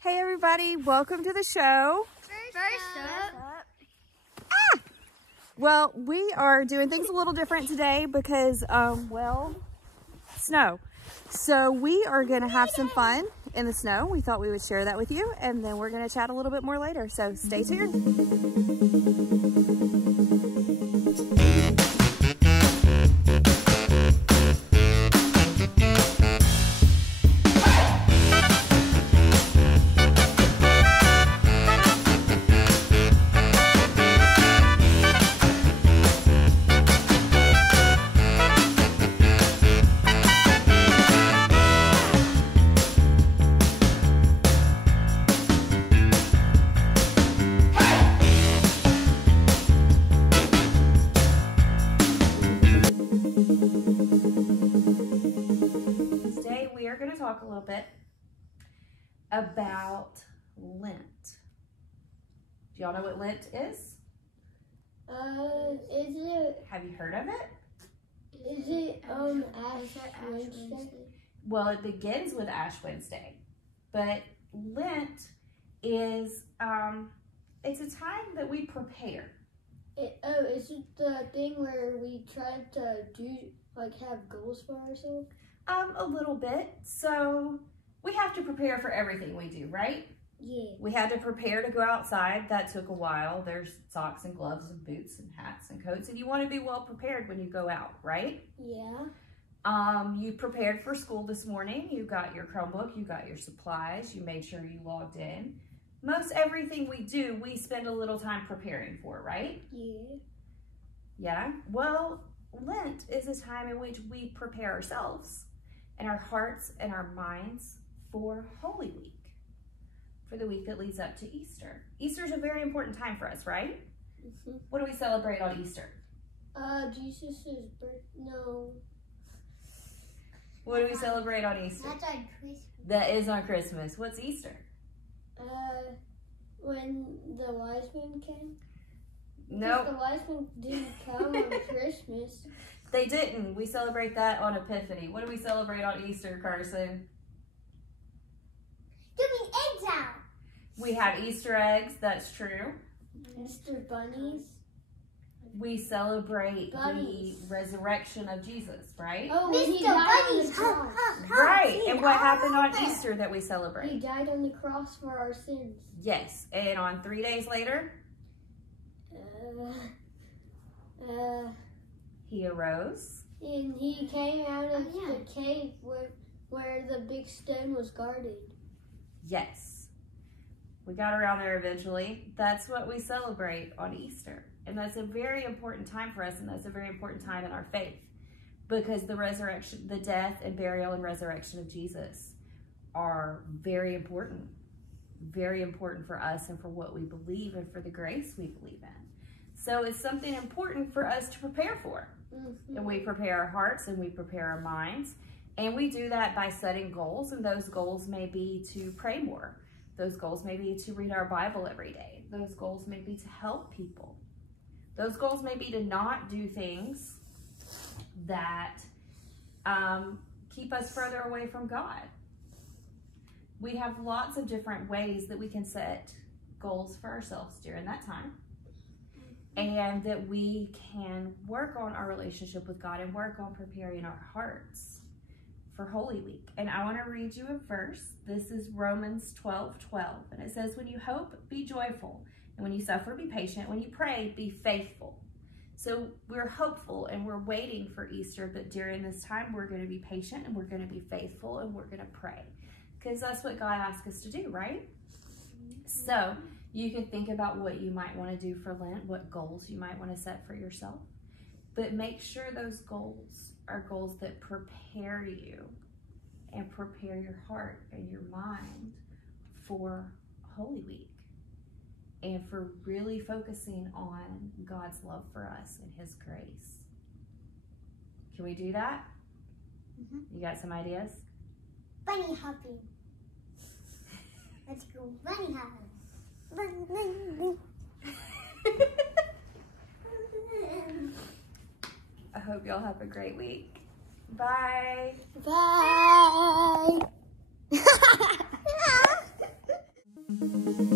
Hey everybody, welcome to the show. First up. Well, we are doing things a little different today because, snow. So we are going to have some fun in the snow. We thought we would share that with you, and then we're going to chat a little bit more later. So stay tuned. Today we are going to talk a little bit about Lent. Do y'all know what Lent is? Is it? Have you heard of it? Is it Ash Wednesday? Well, it begins with Ash Wednesday, but Lent is it's a time that we prepare. Is it the thing where we try to have goals for ourselves? A little bit. So we have to prepare for everything we do, right? Yeah. We had to prepare to go outside. That took a while. There's socks and gloves and boots and hats and coats, and you want to be well prepared when you go out, right? Yeah. You prepared for school this morning. You got your Chromebook, you got your supplies, you made sure you logged in. Most everything we do, we spend a little time preparing for, right? Yeah. Yeah? Well, Lent is a time in which we prepare ourselves and our hearts and our minds for Holy Week, for the week that leads up to Easter. Easter is a very important time for us, right? Mm-hmm. What do we celebrate on Easter? Jesus' birth. No. What do we celebrate on Easter? That's on Christmas. That is on Christmas. What's Easter? When the wise men came. No. The wise men didn't come on Christmas. They didn't. We celebrate that on Epiphany. What do we celebrate on Easter, Carson? Giving eggs out. We have Easter eggs, that's true. Easter bunnies. We celebrate Bunnies. the resurrection of Jesus, right? Oh, Mr. Bunnies. Right. And what happened on Easter that we celebrate? He died on the cross for our sins. Yes. And on 3 days later, he arose. And he came out of the cave where the big stone was guarded. Yes. We got around there eventually. That's what we celebrate on Easter. And that's a very important time for us, and that's a very important time in our faith, because the resurrection, the death and burial and resurrection of Jesus are very important for us and for what we believe and for the grace we believe in. So it's something important for us to prepare for. Mm-hmm. And we prepare our hearts and we prepare our minds. And we do that by setting goals, and those goals may be to pray more. Those goals may be to read our Bible every day. Those goals may be to help people. Those goals may be to not do things that keep us further away from God. We have lots of different ways that we can set goals for ourselves during that time, and that we can work on our relationship with God and work on preparing our hearts for Holy Week. And I want to read you a verse. This is Romans 12:12, and it says, "When you hope, be joyful. And when you suffer, be patient. When you pray, be faithful." So we're hopeful and we're waiting for Easter, but during this time, we're going to be patient and we're going to be faithful and we're going to pray, because that's what God asks us to do, right? So you can think about what you might want to do for Lent, what goals you might want to set for yourself, but make sure those goals are goals that prepare you and prepare your heart and your mind for Holy Week, and for really focusing on God's love for us and His grace. Can we do that? Mm-hmm. You got some ideas? Bunny hopping. Let's go bunny hopping. I hope y'all have a great week. Bye. Bye. Bye.